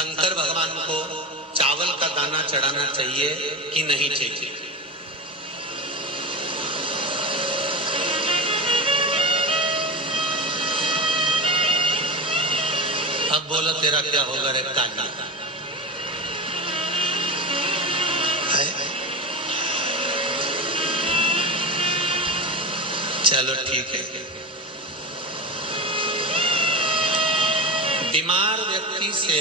शंकर भगवान को चावल का दाना चढ़ाना चाहिए कि नहीं चाहिए? अब बोलो तेरा क्या होगा रे कान्हा? चलो ठीक है। बीमार व्यक्ति से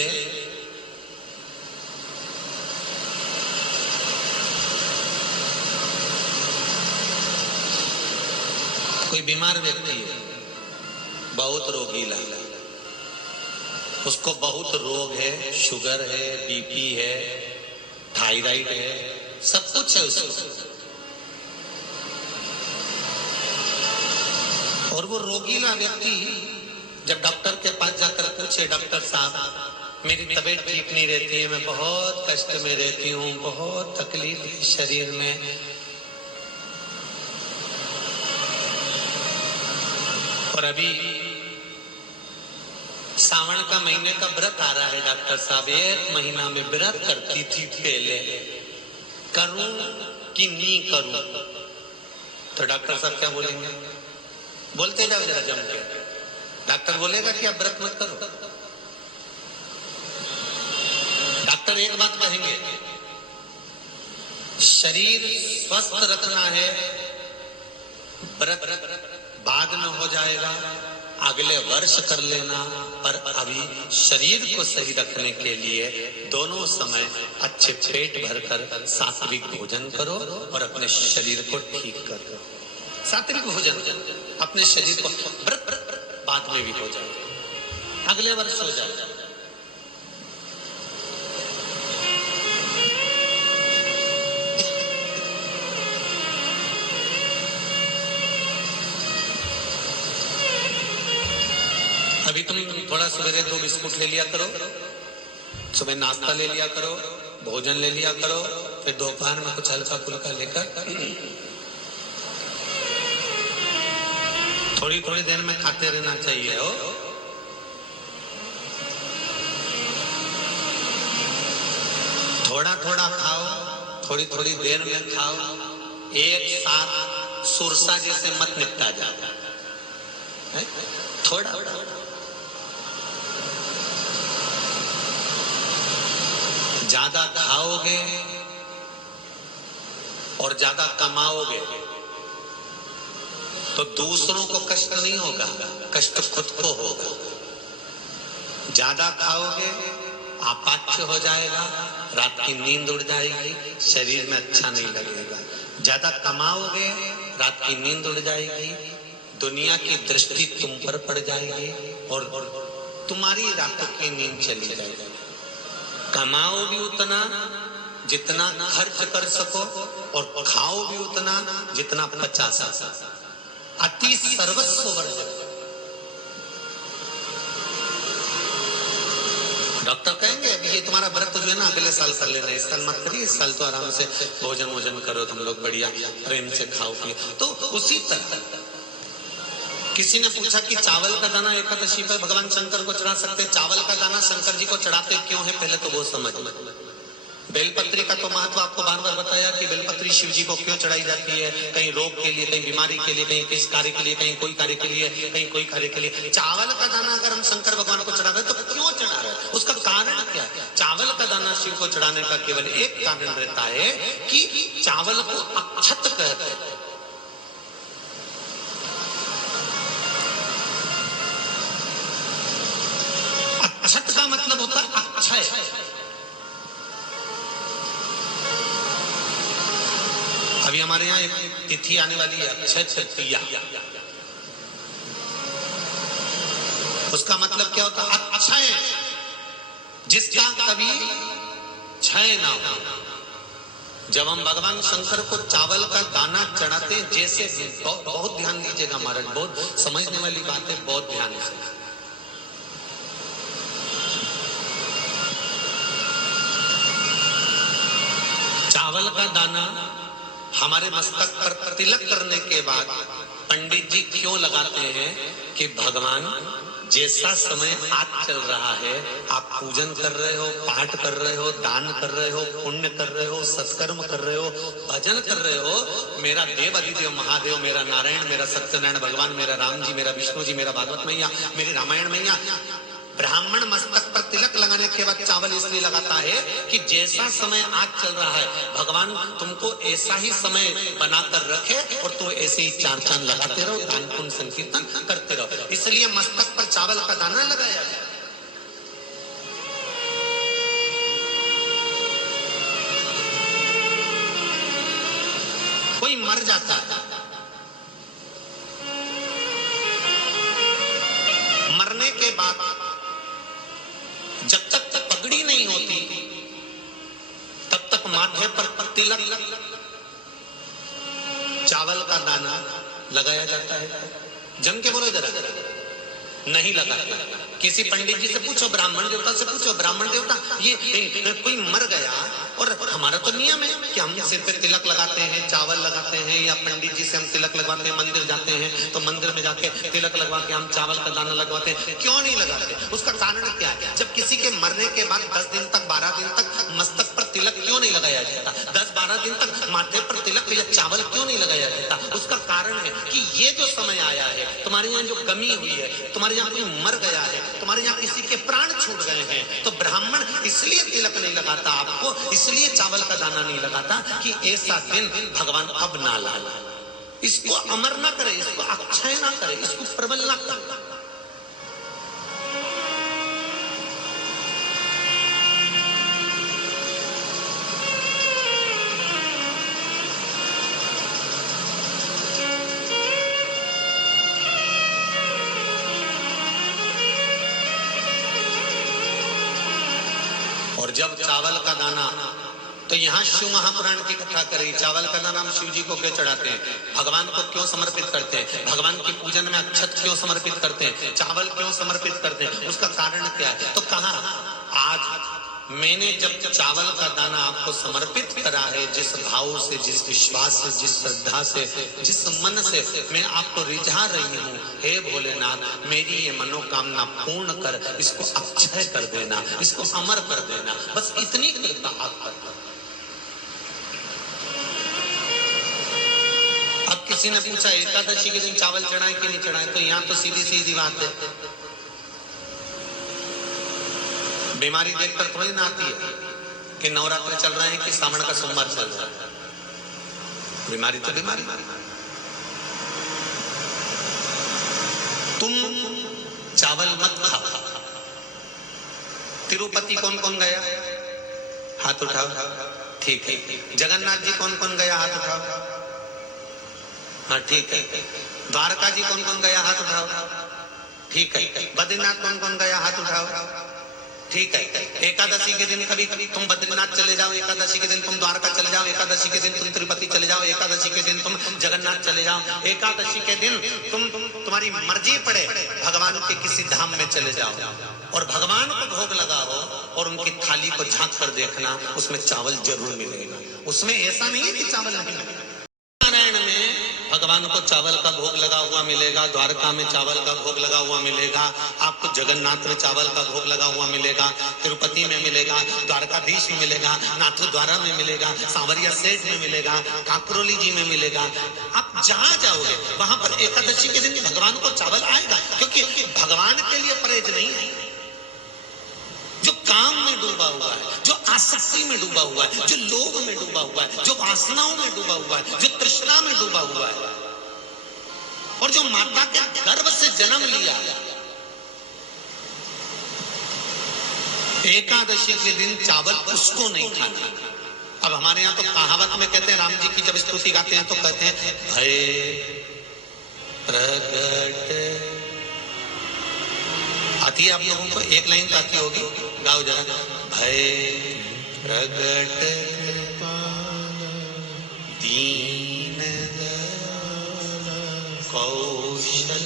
कोई बीमार व्यक्ति है, बहुत रोगीला, उसको बहुत रोग है, शुगर है, बीपी है, थायराइड है, सब कुछ है उसको, और वो रोगीला व्यक्ति जब डॉक्टर के पास जाकर पूछे, डॉक्टर साहब मेरी तबीयत ठीक नहीं रहती है, मैं बहुत कष्ट में रहती हूँ, बहुत तकलीफ है शरीर में, और अभी सावन का महीने का व्रत आ रहा है डॉक्टर साहब, 1 महीना में व्रत करती थी पहले, करूं कि नहीं करूं? तो डॉक्टर साहब क्या बोलेंगे? बोलते जाओ जरा जम के। डॉक्टर बोलेगा कि आप व्रत मत करो। डॉक्टर एक बात कहेंगे, शरीर स्वस्थ रखना है, व्रत बाद में हो जाएगा, अगले वर्ष कर लेना, पर अभी शरीर को सही रखने के लिए दोनों समय अच्छे पेट भरकर सात्विक भोजन करो और अपने शरीर को ठीक करो। सात्विक भोजन अपने शरीर को, व्रत बाद में भी हो जाए, अगले वर्ष हो जाए। अभी तुम थोड़ा सवेरे 2 बिस्कुट ले लिया करो, सुबह नाश्ता ले लिया करो, भोजन ले लिया करो, फिर दोपहर में कुछ हल्का फुल्का लेकर थोड़ी थोड़ी देर में खाते रहना चाहिए हो। थोड़ा थोड़ा खाओ, थोड़ी थोड़ी देर में खाओ, एक साथ सुरसा जैसे मत निपटा जाओ, थोड़ा ज्यादा खाओगे और ज्यादा कमाओगे तो दूसरों को कष्ट नहीं होगा, कष्ट खुद को होगा। ज्यादा खाओगे अपाच्य हो जाएगा, रात की नींद उड़ जाएगी, शरीर में अच्छा नहीं लगेगा। ज्यादा कमाओगे, रात की नींद उड़ जाएगी, दुनिया की दृष्टि तुम पर पड़ जाएगी और तुम्हारी रातों की नींद चली जाएगी। कमाओ भी उतना जितना खर्च कर सको और खाओ भी उतना जितना पचा सको। अति सर्वस्व वर्जन। डॉक्टर कहेंगे ये तुम्हारा व्रत जो है ना अगले साल कर लेना, इस साल मत करिए, इस साल तो आराम से भोजन वोजन करो, तुम लोग बढ़िया प्रेम से खाओ पियो। तो उसी तरह किसी ने पूछा कि चावल का दाना एकादशी पर भगवान शंकर को चढ़ा सकते, चावल का दाना शंकर जी को चढ़ाते क्यों है, पहले तो वो समझ। बेलपत्री का तो महत्व आपको बार बार बताया कि बेलपत्री शिव जी को क्यों चढ़ाई जाती है, कहीं रोग के लिए, कहीं बीमारी के लिए, कहीं किस कार्य के लिए, कहीं कोई कार्य के लिए, कहीं कोई कार्य के लिए। चावल का दाना अगर हम शंकर भगवान को चढ़ा रहे तो क्यों चढ़ा रहे हैं, उसका कारण क्या है? चावल का दाना शिव को चढ़ाने का केवल एक कारण रहता है कि चावल को अक्षत कहते हैं। अक्षत का मतलब होता है अक्षय। अभी हमारे यहाँ एक तिथि आने वाली है, अक्षय तृतीया। उसका मतलब क्या होता है? अक्षय, जिसका कभी क्षय ना हो। जब हम भगवान शंकर को चावल का दाना चढ़ाते हैं, जैसे बहुत ध्यान दीजिएगा महाराज, बहुत समझने वाली बात है, बहुत ध्यान से। चावल का दाना हमारे मस्तक पर तिलक करने के बाद पंडित जी क्यों लगाते हैं कि भगवान जैसा समय आज चल रहा है, आप पूजन कर रहे हो, पाठ कर रहे हो, दान कर रहे हो, पुण्य कर रहे हो, सत्कर्म कर रहे हो, भजन कर रहे हो, मेरा देव अधिदेव महादेव, मेरा नारायण, मेरा सत्यनारायण भगवान, मेरा राम जी, मेरा विष्णु जी, मेरा भागवत मैया, मेरी रामायण मैया, ब्राह्मण मस्तक पर तिलक लगाने के बाद चावल इसलिए लगाता है कि जैसा समय आज चल रहा है, भगवान तुमको ऐसा ही समय बनाकर रखे और तुम ऐसे ही चार चांद लगाते रहो, दान पुण्य संकीर्तन करते रहो, इसलिए मस्तक पर चावल का दाना लगाया है। कोई मर जाता है, मरने के बाद जब तक पगड़ी नहीं होती तब तक माथे पर तिलक, चावल का दाना लगाया जाता है। जम के बोलो जरा, नहीं लगाते। किसी पंडित जी से पूछो, ब्राह्मण देवता से पूछो, ब्राह्मण देवता ये कोई मर गया और हमारा तो नियम है कि हम सिर पे तिलक लगाते हैं, चावल लगाते हैं, या पंडित जी से हम तिलक लगवाते हैं, मंदिर जाते हैं तो मंदिर में जाके तिलक लगवा के हम चावल का दाना लगवाते हैं, क्यों नहीं लगाते? उसका कारण क्या है? जब किसी के मरने के बाद 10 दिन तक 12 दिन तक मस्तक पर तिलक क्यों नहीं लगाया जाता? 10-12 दिन तक माथे पर तिलक या चावल क्यों नहीं लगाया जाता? उसका कारण है कि ये जो समय आया है, तुम्हारे यहाँ जो कमी हुई है, तुम्हारे यहाँ कोई मर गया है, तुम्हारे यहाँ किसी के प्राण छूट गए हैं, तो ब्राह्मण इसलिए तिलक नहीं लगाता आपको, इसलिए चावल का दाना नहीं लगाता कि ऐसा दिन भगवान अब ना लाए, इसको अमर ना करे, इसको अक्षय ना करे, इसको प्रबल ना करे। और जब चावल का दाना, तो यहाँ शिव महापुराण की कथा करी, चावल का दाना हम शिव जी को क्यों चढ़ाते हैं, भगवान को क्यों समर्पित करते हैं, भगवान की पूजन में अक्षत क्यों समर्पित करते हैं, चावल क्यों समर्पित करते हैं, उसका कारण क्या है? तो कहा आज मैंने जब चावल का दाना आपको समर्पित करा है, जिस भाव से, जिस विश्वास से, जिस श्रद्धा से, जिस मन से मैं आपको रिझा रही हूँ, हे भोलेनाथ मेरी ये मनोकामना पूर्ण कर, इसको अक्षय कर देना, इसको अमर कर देना, बस इतनी कृपा आप कर। अब किसी ने पूछा एकादशी के दिन चावल चढ़ाए कि नहीं चढ़ाए, तो यहाँ तो सीधी सीधी बात है, बीमारी देखकर थोड़ी ना आती है कि नवरात्र चल रहे हैं कि सावन का सोमवार चल रहा है, बीमारी तो बीमारी। तुम चावल मत खाओ। तिरुपति कौन कौन गया? हाथ उठाओ। ठीक है। जगन्नाथ जी कौन कौन गया? हाथ उठाओ। हाँ ठीक है। द्वारका जी कौन कौन गया? हाथ उठाओ। ठीक है। बद्रीनाथ कौन कौन गया? हाथ उठाओ। ठीक है। एकादशी के दिन कभी कभी तुम बद्रीनाथ चले जाओ, एकादशी के दिन तुम द्वारका चले जाओ, एकादशी के दिन तुम तिरुपति चले जाओ, एकादशी के दिन तुम जगन्नाथ चले जाओ, एकादशी के दिन तुम्हारी मर्जी पड़े भगवान के किसी धाम में चले जाओ और भगवान को भोग लगाओ और उनकी थाली को झांक कर देखना, उसमें चावल जरूर मिलेगा। उसमें ऐसा नहीं है कि चावल नहीं मिलेगा। नारायण में भगवान को चावल का भोग लगा हुआ मिलेगा, द्वारका में चावल का भोग लगा हुआ मिलेगा, आपको जगन्नाथ में चावल का भोग लगा हुआ मिलेगा, तिरुपति में मिलेगा, द्वारकाधीश में मिलेगा, नाथद्वारा में मिलेगा, सांवरिया सेठ में मिलेगा, काकरोली जी में मिलेगा। आप जहां जाओगे वहां पर एकादशी के दिन भगवान को चावल आएगा, क्योंकि भगवान के लिए परहेज नहीं है। जो काम में डूबा हुआ है, जो आसक्ति में डूबा हुआ है, जो लोभ में डूबा हुआ है, जो वासनाओं में डूबा हुआ है, जो तृष्णा में डूबा हुआ है, और जो माता के गर्भ से जन्म लिया, एकादशी के दिन चावल उसको नहीं खाना। अब हमारे यहाँ तो कहावत में कहते हैं, राम जी की जब स्तुति गाते हैं तो कहते हैं भय प्रगट। आती है आप लोगों को? एक लाइन तो आती होगी, गाओ जरा। भय प्रगट दीन कौशल्या।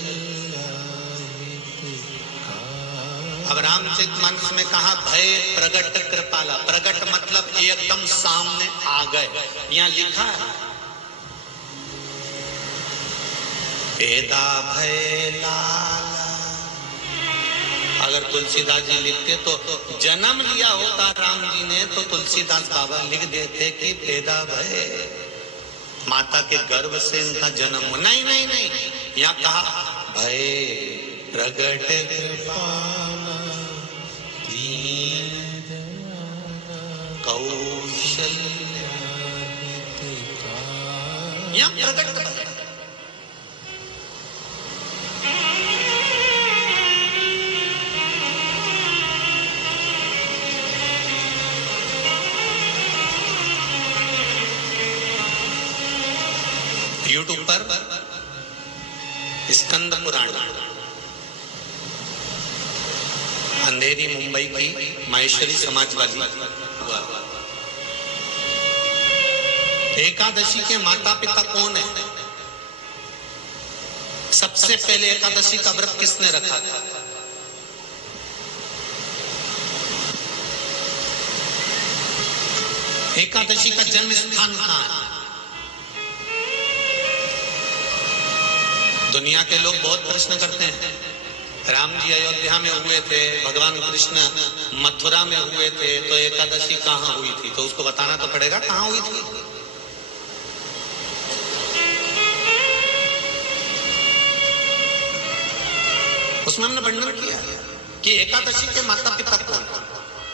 अब रामचरितमानस में कहा भय प्रगट कृपाला। प्रगट मतलब एकदम सामने आ गए। यहाँ लिखा है एदा भय लाला अगर तुलसीदास जी लिखते तो जन्म लिया होता राम जी ने तो तुलसीदास बाबा लिख देते कि पैदा भय, माता के गर्भ से इनका जन्म। नहीं नहीं नहीं, यहाँ कहा भय प्रगट कौशल्य, यहाँ प्रगट यूट्यूब पर स्कंद पुराण, अंधेरी मुंबई की माहेश्वरी समाज वाली एकादशी के माता पिता कौन है? सबसे पहले एकादशी का व्रत किसने रखा था? एकादशी का जन्म स्थान कहां है? दुनिया के लोग बहुत प्रश्न करते हैं, राम जी अयोध्या में हुए थे, भगवान कृष्ण मथुरा में हुए थे, तो एकादशी कहां हुई थी? तो उसको बताना तो पड़ेगा कहां हुई थी। उसमें हमने वर्णन किया कि एकादशी के माता पिता कौन,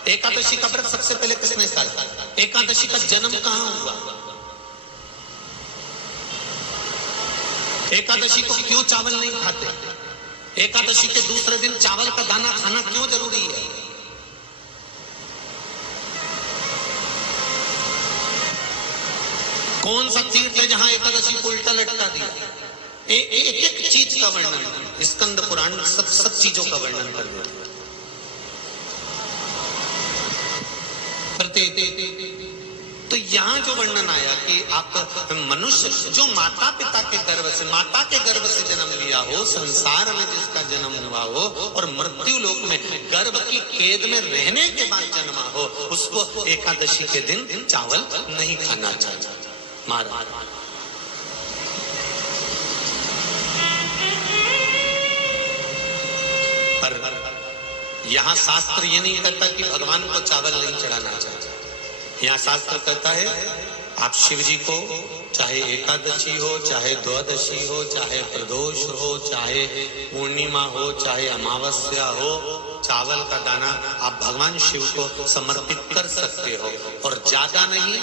एकादशी का व्रत सबसे पहले किसने किया, एकादशी का जन्म कहां हुआ, एकादशी को क्यों चावल नहीं खाते, एकादशी के दूसरे दिन चावल का दाना खाना क्यों जरूरी है। कौन सा तीर्थ है जहां एकादशी को उल्टा लटका दिया। एक एक चीज का वर्णन स्कंद पुराण सब चीजों का वर्णन कर देते। तो यहाँ जो वर्णन आया कि आप मनुष्य जो माता पिता के गर्भ से, माता के गर्भ से जन्म लिया हो, संसार में जिसका जन्म हुआ हो और मृत्यु लोक में गर्भ की कैद में रहने के बाद जन्मा हो, उसको एकादशी के दिन चावल नहीं खाना चाहिए। मारा पर यहाँ शास्त्र ये नहीं कहता कि भगवान को चावल नहीं चढ़ाना चाहिए। यहाँ शास्त्र कहता है आप शिव जी को चाहे एकादशी हो, चाहे द्वादशी हो, चाहे प्रदोष हो, चाहे पूर्णिमा हो, चाहे अमावस्या हो, चावल का दाना आप भगवान शिव को समर्पित कर सकते हो। और ज्यादा नहीं,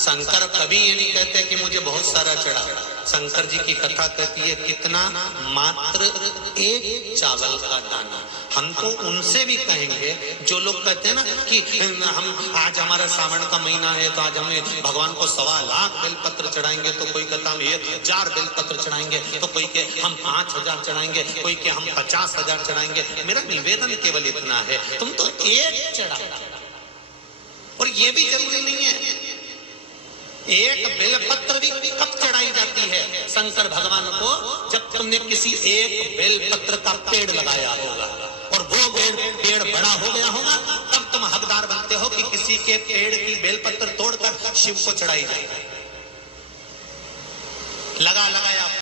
शंकर कभी ये नहीं कहते कि मुझे बहुत सारा चढ़ा। शंकर जी की कथा कहती है कितना, मात्र एक चावल का दाना। हम तो उनसे भी कहेंगे जो लोग कहते हैं ना कि हम आज हमारा सावन का महीना है तो आज हमें भगवान को 1.25 लाख बेलपत्र चढ़ाएंगे, तो कोई कहता हम 1000 बेलपत्र चढ़ाएंगे, तो कोई के हम 5000 चढ़ाएंगे, कोई के हम 50,000 चढ़ाएंगे। मेरा निवेदन केवल इतना है, तुम तो एक चढ़ा। और ये भी जरूरी नहीं है, एक बेलपत्र भी कब चढ़ाई जाती है शंकर भगवान को, जब तुमने किसी एक बेलपत्र का पेड़ लगाया होगा और वो पेड़ बड़ा हो गया होगा, तब तुम हकदार बनते हो कि किसी के पेड़ की बेलपत्र तोड़कर शिव को चढ़ाई जाए। लगाया